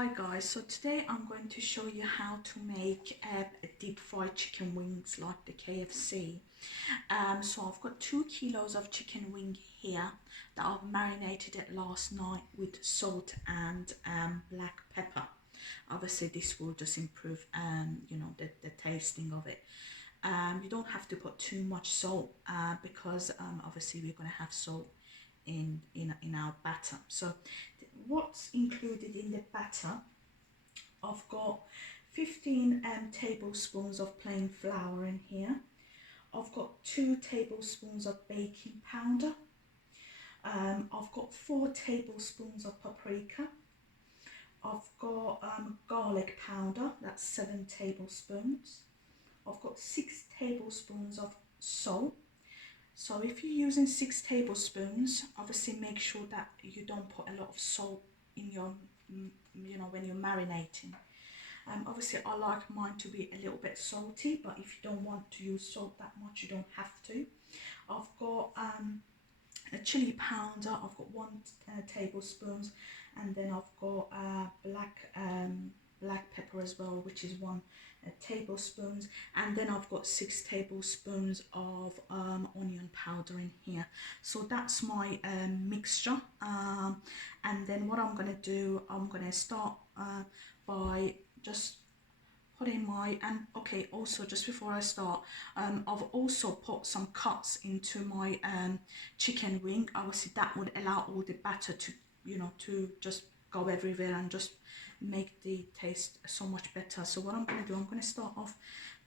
Hi guys, so today I'm going to show you how to make deep fried chicken wings like the KFC. So I've got 2 kilos of chicken wing here that I've marinated it last night with salt and black pepper. Obviously this will just improve the tasting of it. You don't have to put too much salt because obviously we're going to have salt in our batter. So what's included in the batter, I've got 15 tablespoons of plain flour in here. I've got 2 tablespoons of baking powder. I've got 4 tablespoons of paprika. I've got garlic powder, that's 7 tablespoons. I've got 6 tablespoons of salt. So if you're using 6 tablespoons, obviously make sure that you don't put a lot of salt in your, when you're marinating. Obviously I like mine to be a little bit salty, but if you don't want to use salt that much, you don't have to. I've got a chilli powder, I've got 1 tablespoon, and then I've got black pepper as well, which is 1 tablespoon, and then I've got 6 tablespoons of onion powder in here. So that's my mixture, and then what I'm going to do, I'm going to start by just putting my, and okay, also just before I start, I've also put some cuts into my chicken wing. Obviously that would allow all the batter to to just go everywhere and just make the taste so much better. So what I'm going to do, I'm going to start off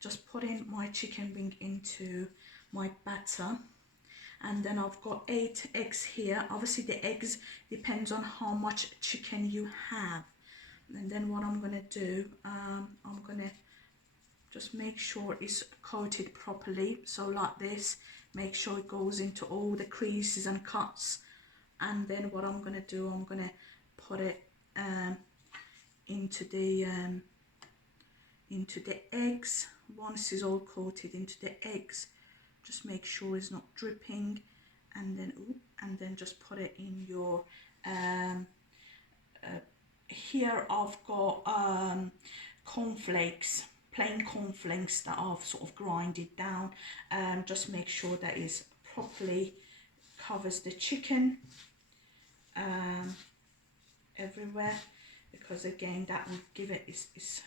just putting my chicken wing into my batter, and then I've got 8 eggs here. Obviously the eggs depends on how much chicken you have. And then what I'm going to do, I'm going to just make sure it's coated properly. So like this, make sure it goes into all the creases and cuts. And then what I'm going to do, I'm going to put it into the eggs. Once it's all coated into the eggs, just make sure it's not dripping, and then just put it in your here I've got cornflakes, plain cornflakes that I've sort of grinded down. Just make sure that it properly covers the chicken everywhere, because again that will give it its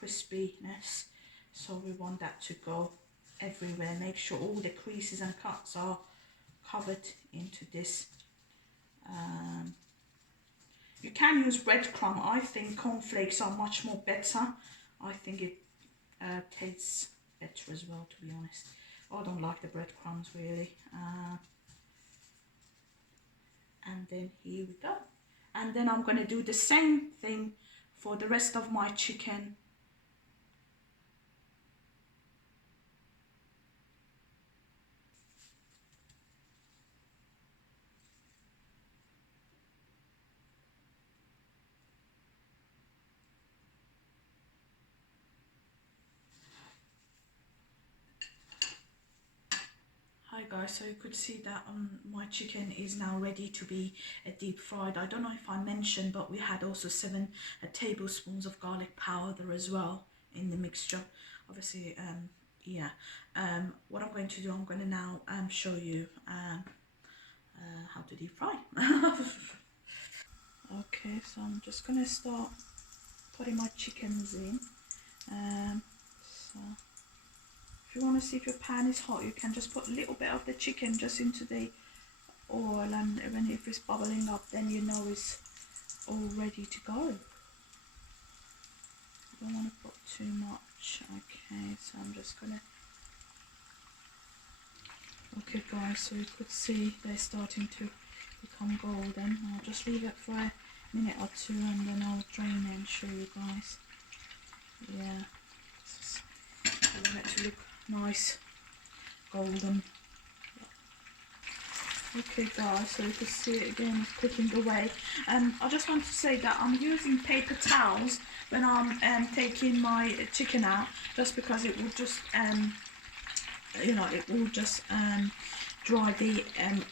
crispiness. So we want that to go everywhere. Make sure all the creases and cuts are covered into this. You can use breadcrumb. I think cornflakes are much more better. I think it tastes better as well, to be honest. I don't like the breadcrumbs really. And then here we go. And then I'm going to do the same thing for the rest of my chicken. Hi guys, so you could see that my chicken is now ready to be deep fried. I don't know if I mentioned, but we had also 7 tablespoons of garlic powder as well in the mixture. Obviously, what I'm going to do, I'm going to now show you how to deep fry. Okay, so I'm just going to start putting my chickens in. So if you want to see if your pan is hot, you can just put a little bit of the chicken just into the oil, and when if it's bubbling up, then you know it's all ready to go. You don't want to put too much. Okay, so I'm just gonna. Okay guys, so you could see they're starting to become golden. I'll just leave it for a minute or 2, and then I'll drain it and show you guys. Yeah, I want it to look nice golden. Okay guys, so you can see it again, it's cooking away. I just want to say that I'm using paper towels when I'm taking my chicken out, just because it will just it will just dry the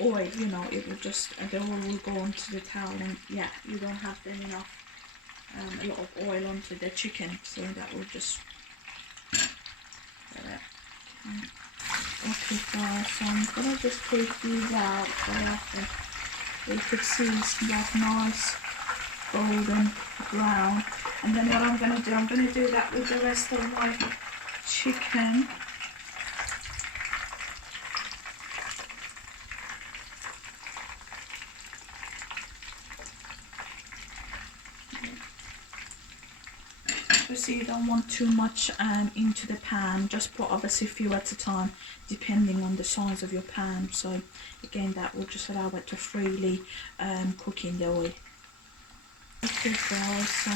oil. It will just, the oil will go onto the towel, and yeah, you don't have then enough a lot of oil onto the chicken, so that will just get it. Okay guys, so I'm gonna just take these out so that you could see it's like nice golden brown. And then what I'm gonna do that with the rest of my chicken. Obviously you don't want too much into the pan, just put obviously a few at a time depending on the size of your pan. So again, that will just allow it to freely cook in the oil. Okay guys, so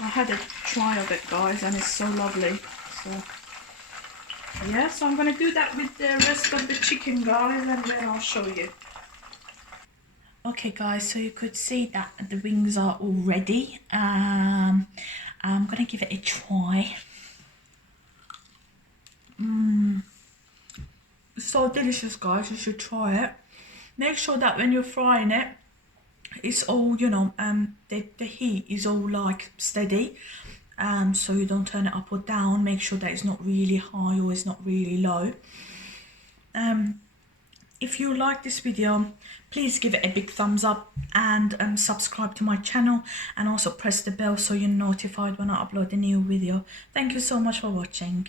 I had a try of it guys, and it's so lovely. So yeah, so I'm going to do that with the rest of the chicken guys, and then I'll show you. Okay guys, so you could see that the wings are all ready. I'm going to give it a try. It's so delicious guys, you should try it. Make sure that when you're frying it, it's all, you know, the heat is all like steady, so you don't turn it up or down. Make sure that it's not really high or it's not really low. If you like this video, please give it a big thumbs up and subscribe to my channel, and also press the bell so you're notified when I upload a new video. Thank you so much for watching.